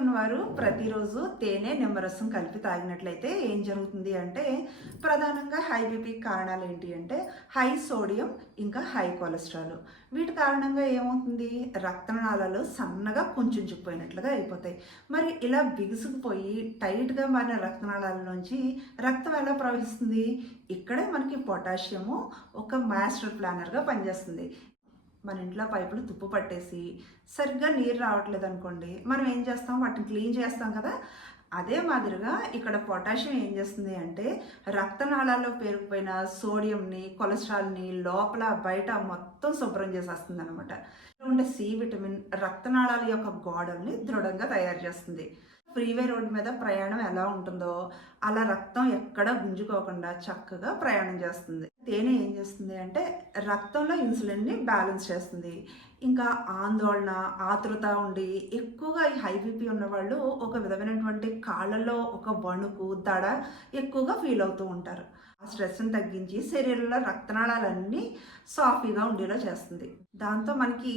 ఉన్నవారు ప్రతిరోజు తేనె, నిమ్మరసం కలిపి తాగినట్లయితే ఏం జరుగుతుంది అంటే, ప్రధానంగా హై బీపీకి కారణాలు ఏంటి అంటే, హై సోడియం, ఇంకా హై కొలెస్ట్రాల్. వీటి కారణంగా ఏమవుతుంది? రక్తనాళాలు సన్నగా కుంచుకుపోయినట్లుగా అయిపోతాయి. మరి ఇలా బిగుసుకుపోయి టైట్‌గా మారిన రక్తనాళాల నుంచి రక్తం ఎలా ప్రవహిస్తుంది? ఇక్కడే మనకి పొటాషియము ఒక మాస్టర్ ప్లానర్‌గా పనిచేస్తుంది. మన ఇంట్లో పైపులు తుప్పు పట్టేసి సరిగ్గా నీరు రావట్లేదు అనుకోండి, మనం ఏం చేస్తాం? వాటిని క్లీన్ చేస్తాం కదా. అదే మాదిరిగా ఇక్కడ పొటాషియం ఏం చేస్తుంది అంటే, రక్తనాళాల్లో పేరుకుపోయిన సోడియంని, కొలెస్ట్రాల్ని లోపల బయట మొత్తం శుభ్రం చేసేస్తుంది అనమాట. ఉండే సి విటమిన్ రక్తనాళాల యొక్క గోడల్ని దృఢంగా తయారు చేస్తుంది. ఫ్రీవే రోడ్డు మీద ప్రయాణం ఎలా ఉంటుందో అలా రక్తం ఎక్కడ గుంజుకోకుండా చక్కగా ప్రయాణం చేస్తుంది. తేనె ఏం చేస్తుంది అంటే, రక్తంలో ఇన్సులిన్ని బ్యాలెన్స్ చేస్తుంది. ఇంకా ఆందోళన, ఆతృత ఉండి ఎక్కువగా ఈ హై బీపీ ఉన్నవాళ్ళు ఒక విధమైనటువంటి కాళ్ళల్లో ఒక వణుకు, దడ ఎక్కువగా ఫీల్ అవుతూ ఉంటారు. ఆ స్ట్రెస్ని తగ్గించి శరీరంలో రక్తనాళాలన్నీ సాఫీగా ఉండేలా చేస్తుంది. దాంతో మనకి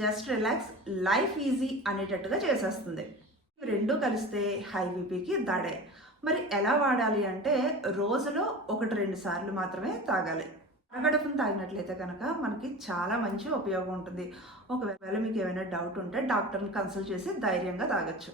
జస్ట్ రిలాక్స్, లైఫ్ ఈజీ అనేటట్టుగా చేసేస్తుంది. రెండు కలిస్తే హై బీపీకి దడే. మరి ఎలా వాడాలి అంటే, రోజులో 1-2 సార్లు మాత్రమే తాగాలి. అరగడుపున తాగినట్లయితే కనుక మనకి చాలా మంచి ఉపయోగం ఉంటుంది. ఒకవేళ మీకు ఏమైనా డౌట్ ఉంటే డాక్టర్ని కన్సల్ట్ చేసి ధైర్యంగా తాగొచ్చు.